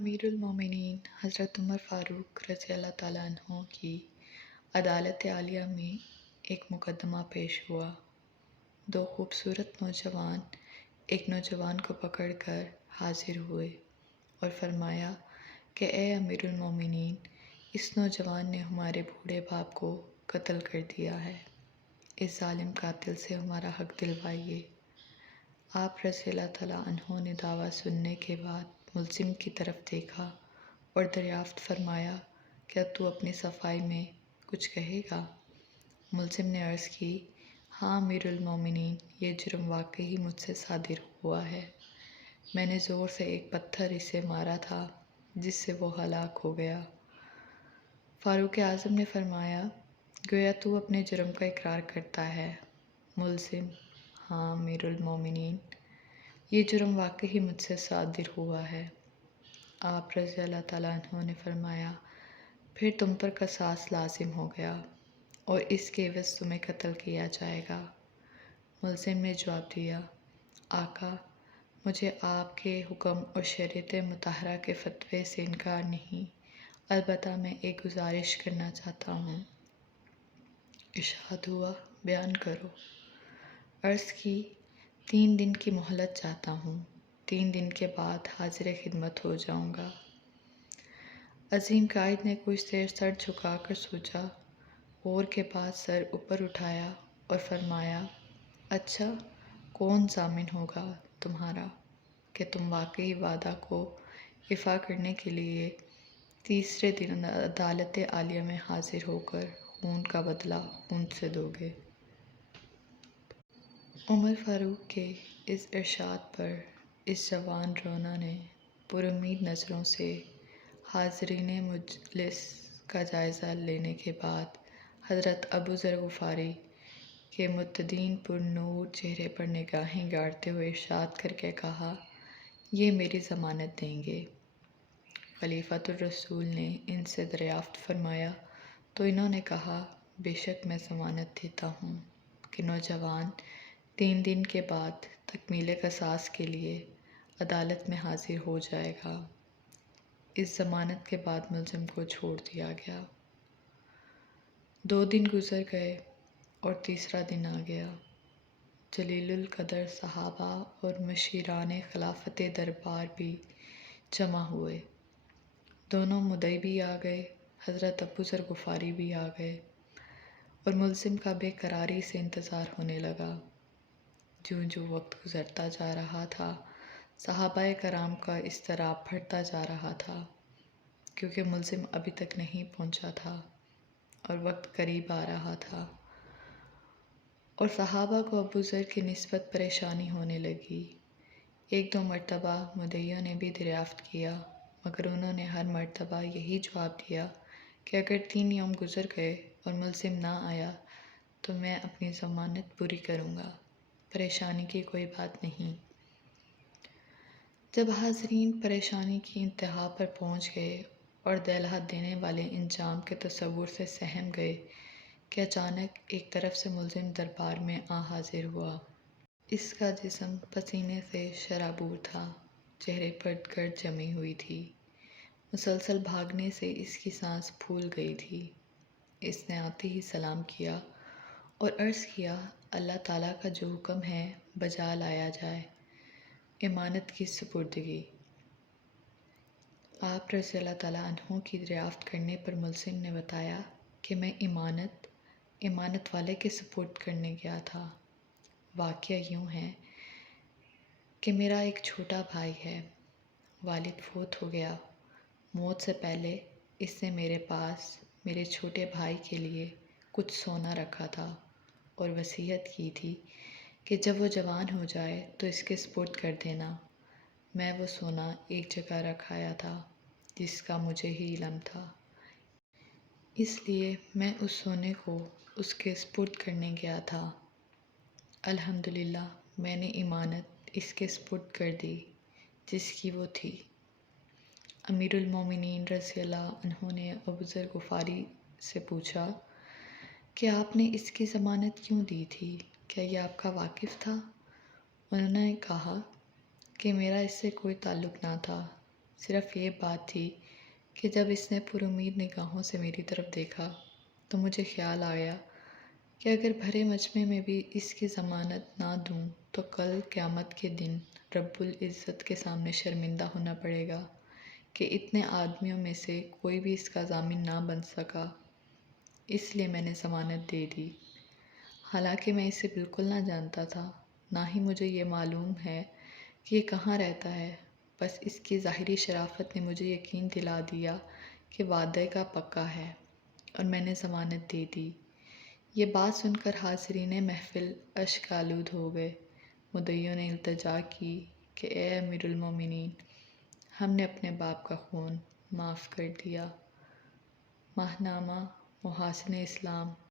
امیر المومنین حضرت عمر فاروق رضی اللہ تعالیٰ عنہ کی عدالت عالیہ میں ایک مقدمہ پیش ہوا۔ دو خوبصورت نوجوان ایک نوجوان کو پکڑ کر حاضر ہوئے اور فرمایا کہ اے امیر المومنین، اس نوجوان نے ہمارے بوڑھے باپ کو قتل کر دیا ہے، اس ظالم قاتل سے ہمارا حق دلوائیے۔ آپ رضی اللہ تعالیٰ عنہ نے دعویٰ سننے کے بعد ملزم کی طرف دیکھا اور دریافت فرمایا، کیا تو اپنی صفائی میں کچھ کہے گا؟ ملزم نے عرض کی، ہاں امیر المومنین، یہ جرم واقعی مجھ سے صادر ہوا ہے۔ میں نے زور سے ایک پتھر اسے مارا تھا جس سے وہ ہلاک ہو گیا۔ فاروق اعظم نے فرمایا، گویا تو اپنے جرم کا اقرار کرتا ہے۔ ملزم، ہاں امیر المومنین، یہ جرم واقعی مجھ سے صادر ہوا ہے۔ آپ رضی اللہ تعالیٰ عنہ نے فرمایا، پھر تم پر قصاص لازم ہو گیا اور اس کے عوض تمہیں قتل کیا جائے گا۔ ملزم نے جواب دیا، آقا، مجھے آپ کے حکم اور شریعت مطہرہ کے فتوے سے انکار نہیں، البتہ میں ایک گزارش کرنا چاہتا ہوں۔ ارشاد ہوا، بیان کرو۔ عرض کی، 3 دن کی مہلت چاہتا ہوں، 3 دن کے بعد حاضر خدمت ہو جاؤں گا۔ عظیم قائد نے کچھ دیر سر جھکا کر سوچا، غور کے بعد سر اوپر اٹھایا اور فرمایا، اچھا، کون ضامن ہوگا تمہارا کہ تم واقعی وعدہ کو ایفا کرنے کے لیے تیسرے دن عدالت عالیہ میں حاضر ہو کر خون کا بدلہ خون سے دو گے؟ عمر فاروق کے اس ارشاد پر اس جوان رونا نے پر امید نظروں سے حاضرین مجلس کا جائزہ لینے کے بعد حضرت ابو ذر غفاری کے متدین پر نور چہرے پر نگاہیں گاڑتے ہوئے ارشاد کر کے کہا، یہ میری ضمانت دیں گے۔ خلیفۃ الرسول نے ان سے دریافت فرمایا تو انہوں نے کہا، بے شک میں ضمانت دیتا ہوں کہ نوجوان 3 دن کے بعد تکمیل قصاص کے لیے عدالت میں حاضر ہو جائے گا۔ اس ضمانت کے بعد ملزم کو چھوڑ دیا گیا۔ 2 دن گزر گئے اور تیسرا دن آ گیا۔ جلیل القدر صحابہ اور مشیران خلافت دربار بھی جمع ہوئے۔ دونوں مدعی بھی آ گئے، حضرت ابو ذر غفاری بھی آ گئے اور ملزم کا بے قراری سے انتظار ہونے لگا۔ جوں جوں وقت گزرتا جا رہا تھا، صحابہ کرام کا اضطراب بڑھتا جا رہا تھا، کیونکہ ملزم ابھی تک نہیں پہنچا تھا اور وقت قریب آ رہا تھا، اور صحابہ کو ابو ذر کی نسبت پریشانی ہونے لگی۔ 1-2 مرتبہ مدعیوں نے بھی دریافت کیا، مگر انہوں نے ہر مرتبہ یہی جواب دیا کہ اگر 3 یوم گزر گئے اور ملزم نہ آیا تو میں اپنی ضمانت پوری کروں گا، پریشانی کی کوئی بات نہیں۔ جب حاضرین پریشانی کی انتہا پر پہنچ گئے اور دہلات دینے والے انجام کے تصور سے سہم گئے کہ اچانک ایک طرف سے ملزم دربار میں آ حاضر ہوا۔ اس کا جسم پسینے سے شرابور تھا، چہرے پر گرد جمی ہوئی تھی، مسلسل بھاگنے سے اس کی سانس پھول گئی تھی۔ اس نے آتے ہی سلام کیا اور عرض کیا، اللہ تعالیٰ کا جو حکم ہے بجا لایا جائے، امانت کی سپردگی۔ آپ رضی اللہ تعالیٰ عنہ کی دریافت کرنے پر ملزم نے بتایا کہ میں امانت والے کے سپرد کرنے گیا تھا۔ واقعہ یوں ہے کہ میرا ایک چھوٹا بھائی ہے، والد فوت ہو گیا۔ موت سے پہلے اس نے میرے پاس میرے چھوٹے بھائی کے لیے کچھ سونا رکھا تھا اور وصیت کی تھی کہ جب وہ جوان ہو جائے تو اس کے سپرد کر دینا۔ میں وہ سونا ایک جگہ رکھایا تھا جس کا مجھے ہی علم تھا، اس لیے میں اس سونے کو اس کے سپرد کرنے گیا تھا۔ الحمدللہ میں نے امانت اس کے سپرد کر دی جس کی وہ تھی۔ امیر المومنین رضی اللہ عنہ نے ابو ذر غفاری سے پوچھا کہ آپ نے اس کی ضمانت کیوں دی تھی؟ کیا یہ آپ کا واقف تھا؟ انہوں نے کہا کہ میرا اس سے کوئی تعلق نہ تھا، صرف یہ بات تھی کہ جب اس نے پر امید نگاہوں سے میری طرف دیکھا تو مجھے خیال آیا کہ اگر بھرے مجمع میں بھی اس کی ضمانت نہ دوں تو کل قیامت کے دن رب العزت کے سامنے شرمندہ ہونا پڑے گا کہ اتنے آدمیوں میں سے کوئی بھی اس کا ضامن نہ بن سکا۔ اس لیے میں نے ضمانت دے دی، حالانکہ میں اسے بالکل نہ جانتا تھا، نہ ہی مجھے یہ معلوم ہے کہ یہ کہاں رہتا ہے۔ بس اس کی ظاہری شرافت نے مجھے یقین دلا دیا کہ وعدے کا پکا ہے، اور میں نے ضمانت دے دی۔ یہ بات سن کر حاضرین محفل اشک آلود ہو گئے۔ مدعیوں نے التجا کی کہ اے امیر المومنین، ہم نے اپنے باپ کا خون معاف کر دیا۔ ماہنامہ محاسن اسلام